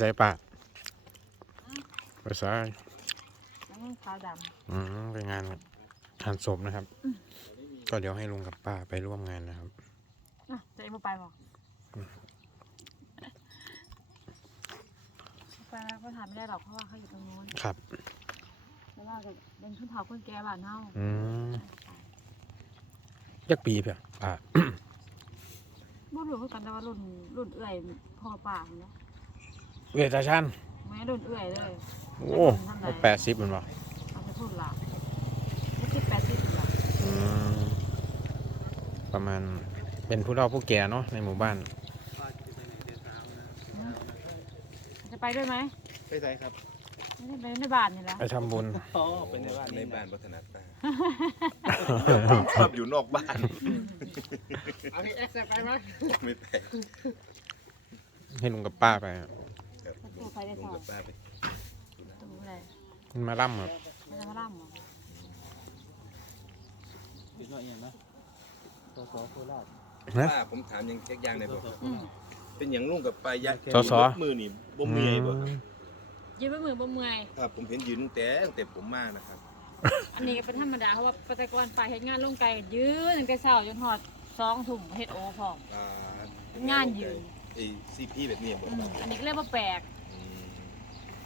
ใส่ปากไปใส่น้ำขาวดอืมไปงานงานศพนะครับ ก็เดี๋ยวให้ลุงกับป้าไปร่วมงานนะครับำอะจะเอ็มบ่ไปบอกไปแล้วก็ถามไม่ได้หรอกเพราะว่าเขาอยู่ตรงนู้นครับแล้วว่าก็เป็นชุนเผาคนแก่บ้านเฮาอืมยักปีเพียป้าบ่รู้คือกันแต่ว่ารุ่นรุ่นเอื่อยพ่อป่าเนาะ เวทชันแม่รุ่นเอื่อยเลยโอ้แปดสิบมันบ่เอาไปพูดละไม่คิดแปดสิบหรอกอืมประมาณเป็นผู้เฒ่าผู้แก่เนาะในหมู่บ้าน จะไปด้วยไหมไปไหนครับไม่ได้ไปในบ้านนี่แหละไปทำบุญ อ๋อไปในบ้านในบ้านวัฒนตาชอบอยู่นอกบ้าน เอาพี่เอ็กซ์ไปไหมไม่ไปให้ลุงกับป้าไปครั บลุงลุงกับป้าไปตรงนู้นเลยมันมาล่ำครับไม่ได้มาล่ำเหรอปิดหน่อยอย่างนะสสโคราชนะป้าผมถามยังแค่อย่างในบอกอืมเป็นอย่างลุงกับป้ายะสส มือนี่บ่เมียบ่ครับยืนไปมือบ่เมื่อย ครับผมเห็นยืนตั้งแต่ตั้งแต่ผมมานะครับ อันนี้ก็เป็นธรรมดาเพราะว่าประชากรไปเฮ็ดงานลงไกลยืนตั้งแต่เช้าจนฮอดสองทุ่มเฮ็ดโอพร้อม อ่างานยืน ไอ้ซีพีแบบนี้บ่อืมอันนี้ก็เรียกว่าแปลกอืม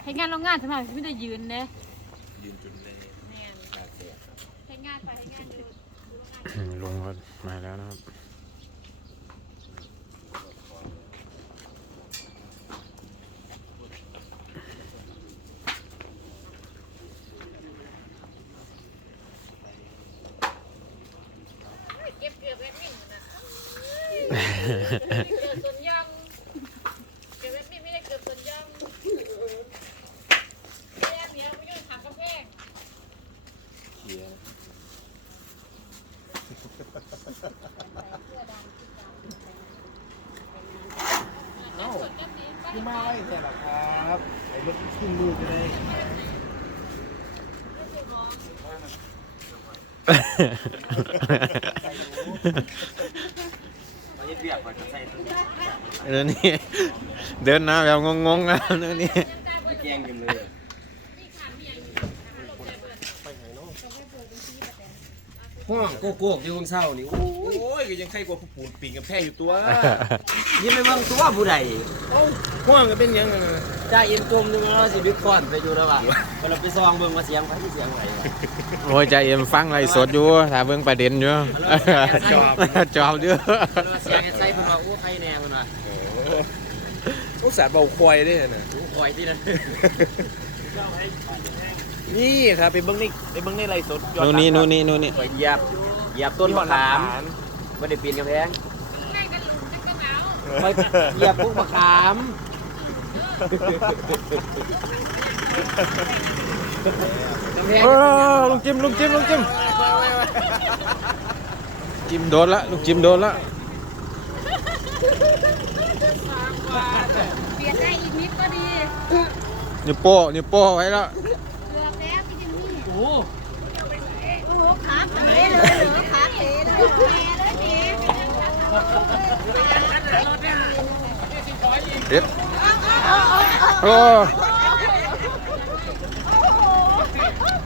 เฮ็ดงานโรงงานสมัยไม่ได้ยืนเด้ยืนจนแรงแม่นขาดแขนเฮ็ดงานไปเฮ็ดงานอยู่อืมลุงก็มาแล้วนะครับ เก็บเกือบแอดมินนะเกือบส่วนยังเกือบแอดมินไม่ได้เกือบส่วนยังแย่เนี้ยไปยืนถามกำแพง เขีย เอ้าพี่มาไว้ใช่หรอครับไอ้รถขึ้นมือจะได้มาเรียกว่าจะใส่ตัวนี้เดี๋ยวนี้เดินหน้าแบบงงๆนะเดี๋ยวนี้ไม่แกงกันเลย ห้องโกโก้อยู่ข้างเศร้านี่โอ้โอ้ยก็ยังใครกว่าผู้ปูนปีนกับแพร่อยู่ตัวยิ้มไปเบิ่งตัวผู้ใดเอ้าห้องก็เป็นหยังไงจ่าเอ็นจมนึงแล้วสิบิดคอนไปอยู่แล้วว่ะเราไปซองเบิ่งว่าเสียงไผเสียงไหนโอ้ยใจเอ็มฟังไรสดอยู่ถ้าเบิ่งประเด็นอยู่จอบจอบอยู่เสียงใส่เพิ่นว่าโอ้ใครแน่เพิ่นว่าอุตส่าห์เบาควายด้วยนะโอ้คอยที่นั่น นี่ครับไปเบิ้งในไปเบิ้งในไรสดย้อนู่นนี่หลังนู่นนี่นู่นนี่คอยเหยียบเหยียบต้นมะขามบ่ได้ปีนกำแพงคอยเหยียบพวกมะขามกำแพงเออลุงจิมลุงจิมลุงจิมจิมโดนละลุงจิมโดนละเปลี่ยนได้อีกนิดก็ดีนิ้วโป้นิ้วโป้ไว้แล้ว ขาเป๋เลยเหรอขาเป๋เลยแม่เลยพี่เด็ดโอ้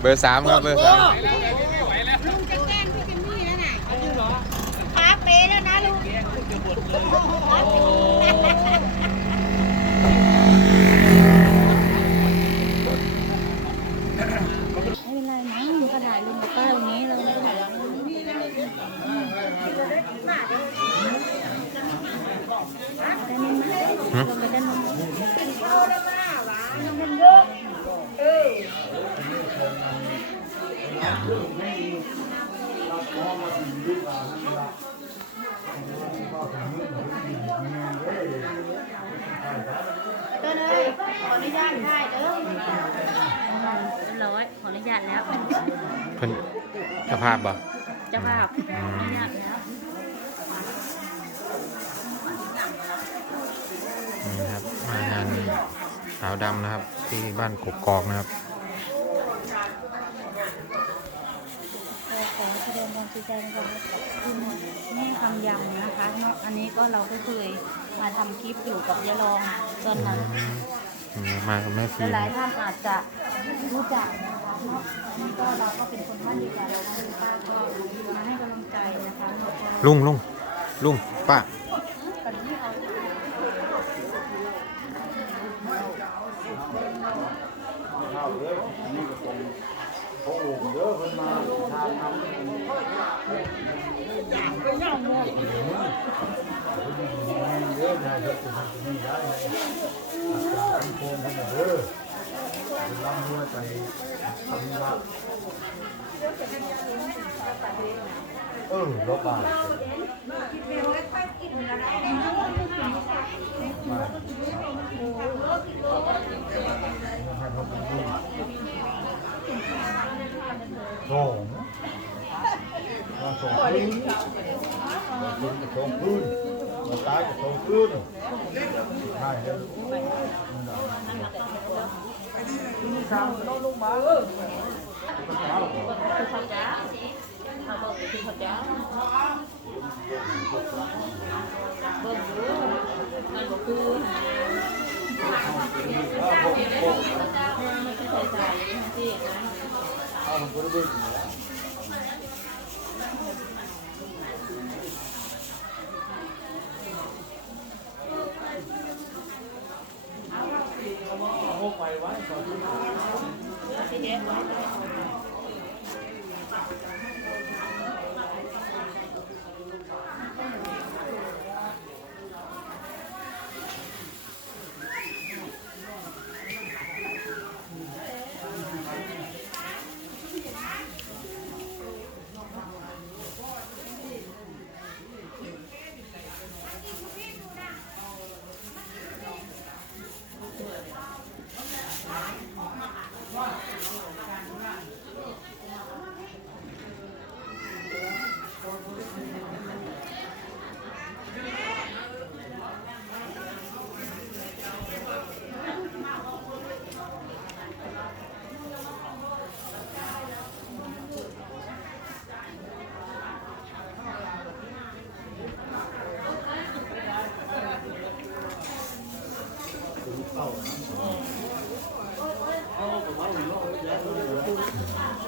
เบอร์สามครับเบอร์สาม ลุงจะแกล้งพี่จิมมี่แล้วน่ะขาเป๋แล้วนะลุงไม่เป็นไรนะลุงก็ถ่ายลุงกับป้าตรงนี้เราไม่ถ่ายด้านนู้นไหมลงไปด้านนู้น เต้นเลยขออนุญาตถ่ายเด้อเรียบร้อยขออนุญาตแล้วเพิ่นสภาพบ่เจ้าภาพขออนุญาตแล้ว นี่ครับ มางานขาวดำนะครับ ที่บ้านกกอกนะครับก็ขอแสดงความเสียใจในความขอบคุณแม่คำยำนะคะเนาะอันนี้ก็เราก็เคยมาทำคลิปอยู่กับยายรองตอนนั้นอืมมากับแม่ฟิล์มหลายๆท่านอาจจะรู้จักนะคะเนาะนี่ก็เราก็เป็นคนบ้านเดียวกันแล้วนะคุณป้าก็มาให้กำลังใจนะคะลุงลุงลุงป้ากันที่เอา ข้าวเด้อนี่ก็ตรงโอ้โหเด้อเพิ่นมาทานน้ำเด้อนายเฮ็ดเป็นนี่ได้อาจารย์โคมเพิ่นเด้อร่ำรวยไปทำว่าเออรบบาท มาสองพื้นมาพื้นกับสองพื้นมาตายกับสองพื้นใช่แล้ว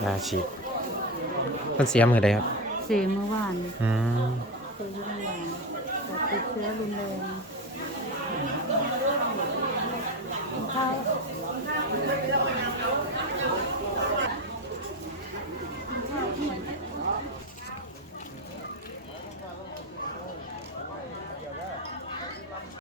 ยาฉีดเพิ่นเสียมือใดครับ เสียเมื่อวานอืม เสียที่โรงพยาบาลแต่ติดเชื้อรุนแรง